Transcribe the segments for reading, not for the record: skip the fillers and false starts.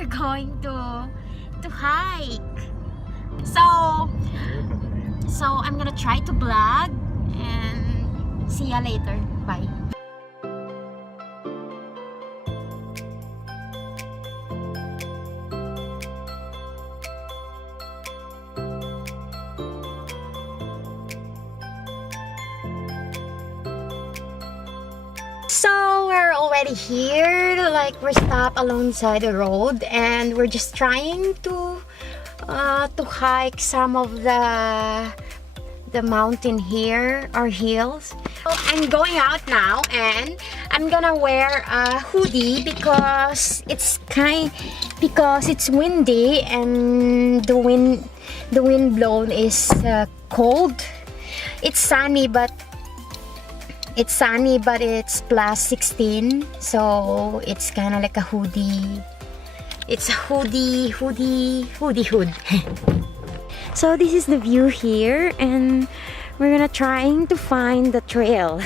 we're going to hike. So I'm gonna try to vlog and see ya later. Bye. So we're already here, like we're stopped alongside the road and we're just trying to hike some of the mountain here or hills. So I'm going out now and I'm gonna wear a hoodie because it's windy and the wind blown is cold. It's sunny but it's plus 16, so it's kind of like a hoodie. It's a hoodie hood. So this is the view here and we're gonna trying to find the trail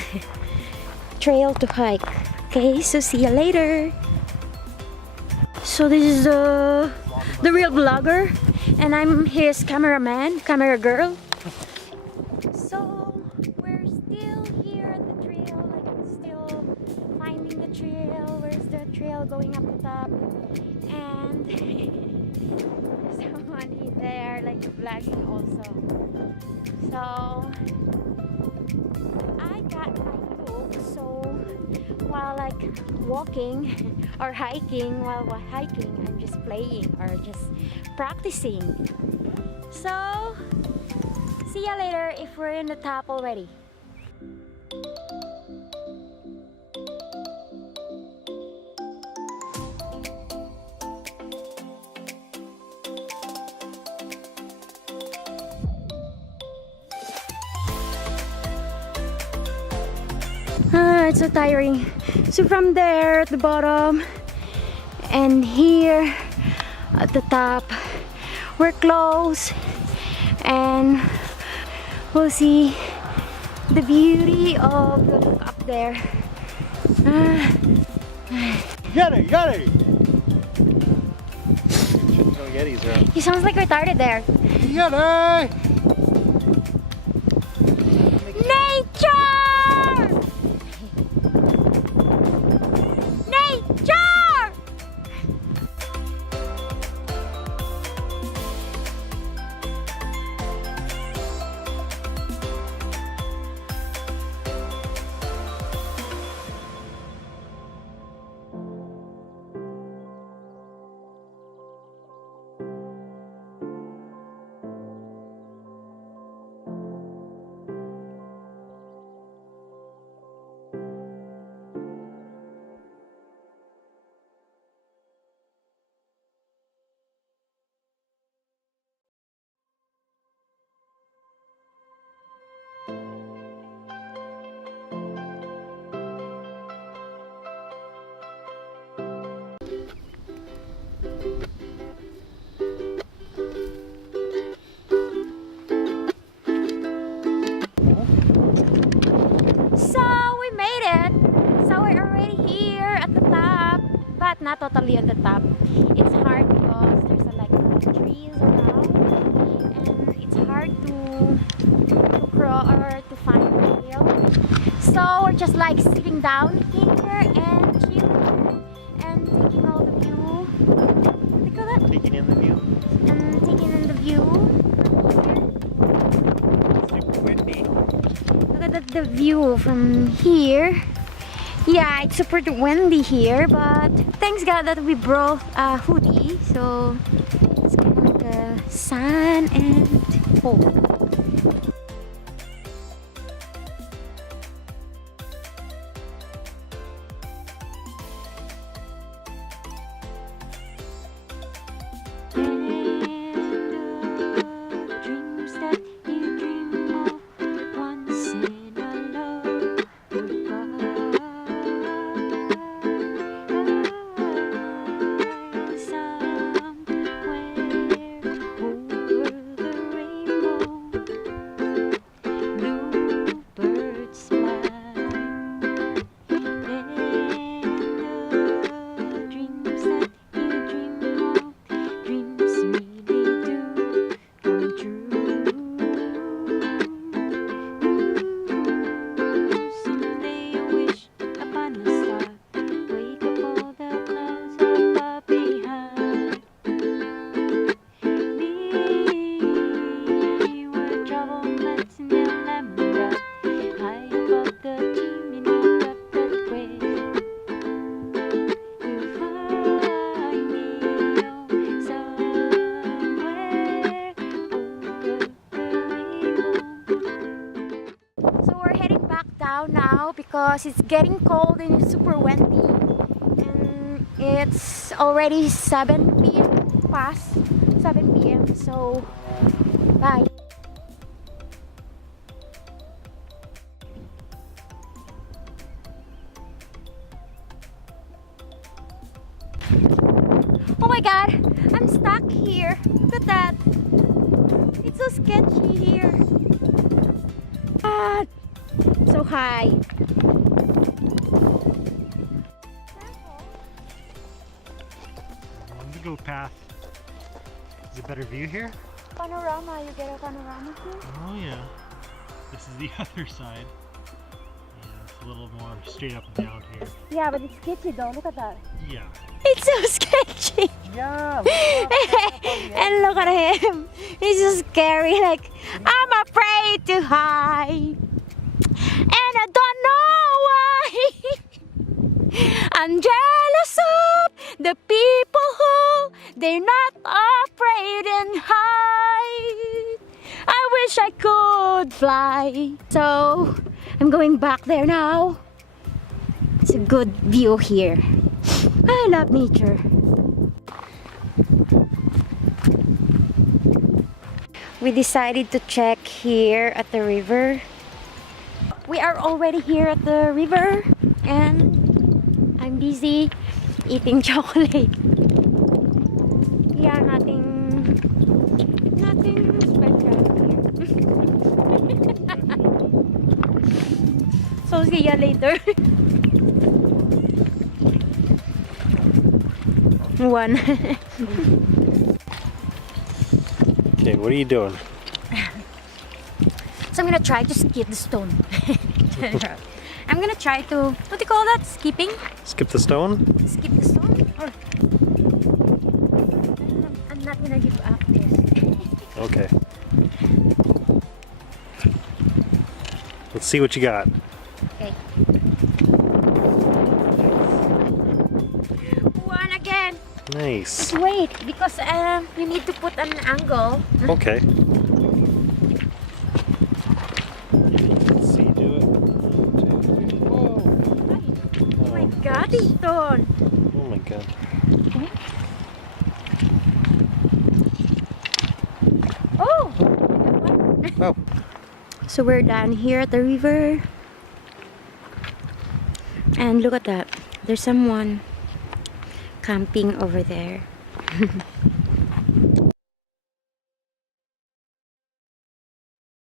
to hike. Okay, so see you later. So this is the real vlogger and I'm his camera girl. So we're still here at the trail, like still finding the trail. Where's the trail going up the top? And there's someone there like vlogging also. So I got my book, so while like walking or hiking, I'm just playing or just practicing. So see ya later if we're in the top already. It's so tiring. So from there at the bottom and here at the top, we're close and we'll see the beauty of the look up there. Yeti! No Yetis around. He sounds like retarded there. Yeti! Nature! But not totally at the top. It's hard because there's a lot of trees around and it's hard to crawl or to find the trail. So we're just like sitting down here and chilling and taking all the view. What do you call that? Taking in the view. And taking in the view from here. Super windy. Look at the view from here. Yeah, it's super windy here, but thanks God that we brought a hoodie, so it's kind of like a sun and cold. down now because it's getting cold and it's super windy. And it's already 7 p.m. past 7 p.m. So, bye. Oh my god, I'm stuck here. Look at that. It's so sketchy here. Ah, so high. On the go path. Is a better view here? Panorama, you get a panorama here? Oh yeah. This is the other side. Yeah, it's a little more straight up and down here. Yeah, but it's sketchy though. Look at that. Yeah. It's so sketchy. Yeah. And look at him. He's so scary. Like, I'm afraid to hide. And I don't know why. I'm jealous of the people who they're not afraid and hide. I wish I could fly. So I'm going back there now. It's a good view here. I love nature. We decided to check here at the river. We are already here at the river and I'm busy eating chocolate. Yeah, nothing special here. So see ya later. One. Okay, what are you doing? So I'm gonna try to skip the stone. I'm gonna try to, what do you call that? Skipping? Skip the stone? Skip the stone? Or I'm not gonna give up this. Okay. Let's see what you got. Okay. One again. Nice. Just wait, because you need to put an angle. Okay. Let's see, do it. 1, 2, 3. Whoa. Oh my god, this stone. Oh my god. Oh! Oh. So we're down here at the river. And look at that. There's someone camping over there.